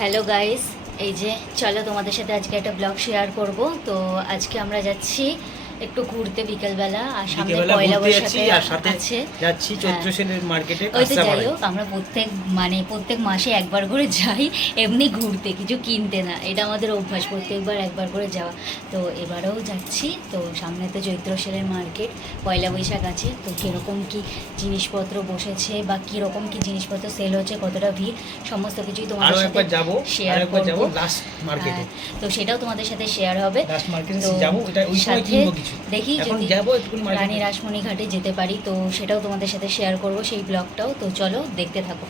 Hello guys, এই যে চলো তোমাদের সাথে আজকে একটা ব্লগ শেয়ার করব। তো আজকে আমরা যাচ্ছি একটু ঘুরতে বিকেলবেলা, আর সামনে পয়লা বৈশাখে আছে যাচ্ছি চৈত্র সেলের মার্কেটে। ওই তো যাই হোক, আমরা প্রত্যেক মাসে একবার করে যাই এমনি ঘুরতে, কিছু কিনতে না। এটা আমাদের অভ্যাস, প্রত্যেকবার একবার করে যাওয়া। তো এবারেও যাচ্ছি। তো সামনে তো চৈত্র সেলের মার্কেট, পয়লা বৈশাখ আছে। তো কীরকম কী জিনিসপত্র বসেছে বা কীরকম কী জিনিসপত্র সেল হচ্ছে, কতটা ভিড়, সমস্ত কিছুই তোমাদের সাথে শেয়ার করবো। তো সেটাও তোমাদের সাথে শেয়ার হবে। তো সাথে দেখি যদি রানী রাসমণি ঘাটে যেতে পারি, তো সেটাও তোমাদের সাথে শেয়ার করব, সেই ব্লগটাও। তো চলো দেখতে থাকো।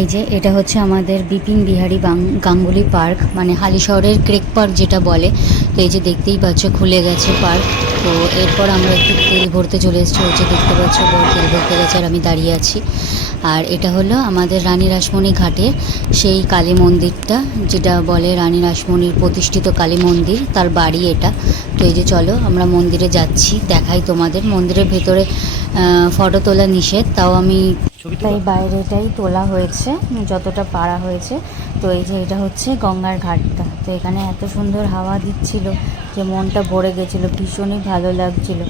এই যে এটা হচ্ছে আমাদের বিপিন বিহারী গাঙ্গুলি পার্ক, মানে হালিশহরের ক্রেক পার্ক যেটা বলে। তো এই যে দেখতেই পাচ্ছ খুলে গেছে পার্ক। তো এরপর আমরা একটু তেল ভরতে চলে এসেছি। ওই যে দেখতে পাচ্ছ বড় তেল ভরতে গেছে, আর আমি দাঁড়িয়ে আছি। আর এটা হলো আমাদের রানী রাসমণি ঘাটের সেই কালী মন্দিরটা, যেটা বলে রানী রাসমণির প্রতিষ্ঠিত কালী মন্দির, তার বাড়ি এটা। তো এই যে চলো আমরা মন্দিরে যাচ্ছি, দেখাই তোমাদের। মন্দিরের ভেতরে ফটো তোলা নিষেধ, তাও আমি তাই বাইরেটাই তোলা হয়েছে যতটা পারা হয়েছে। তো এই যে এটা হচ্ছে গঙ্গার ঘাটটা। তো এখানে এত সুন্দর হাওয়া দিচ্ছিল যে মনটা ভরে গেছিলো, ভীষণই ভালো লাগছিল।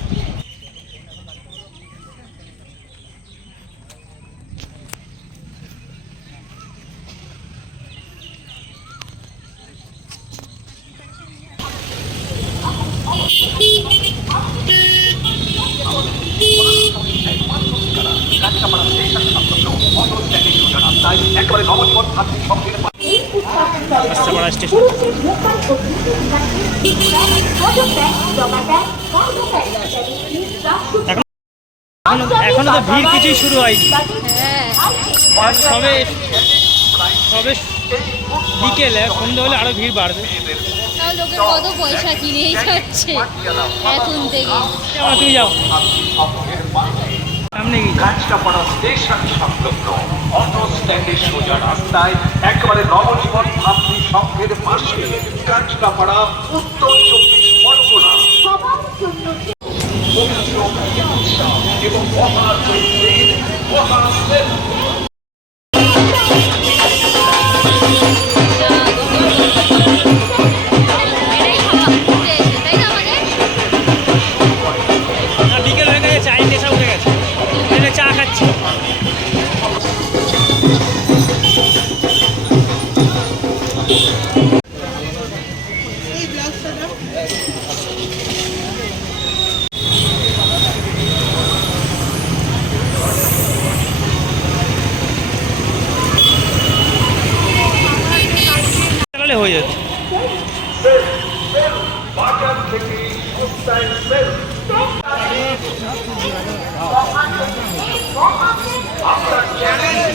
এখনো তো ভিড় কিছুই শুরু হয়নি। সবে বিকেলে, সন্ধ্যে হলে আরো ভিড় বাড়বে। লোকের কত পয়সা কিনেই যাচ্ছে এখন থেকে। তুমি যাও সামনে গিয়ে কাঁচরাপাড়া স্টেশন সংলগ্ন অটো স্ট্যান্ডের সোজা রাস্তায় একেবারে নবজীবন ভাতৃ সংঘের পাশে কাঁচরাপাড়া, উত্তর 24 পরগনা। এবং মহাচৈত্রের মহাসেল বিকেল হয়ে গেছে, চায়ের নেশা উঠে গেছে, চা খাচ্ছি। হয়ে যাচ্ছে বাজার থেকে সস্তায় সেল। আমরা চ্যালেঞ্জ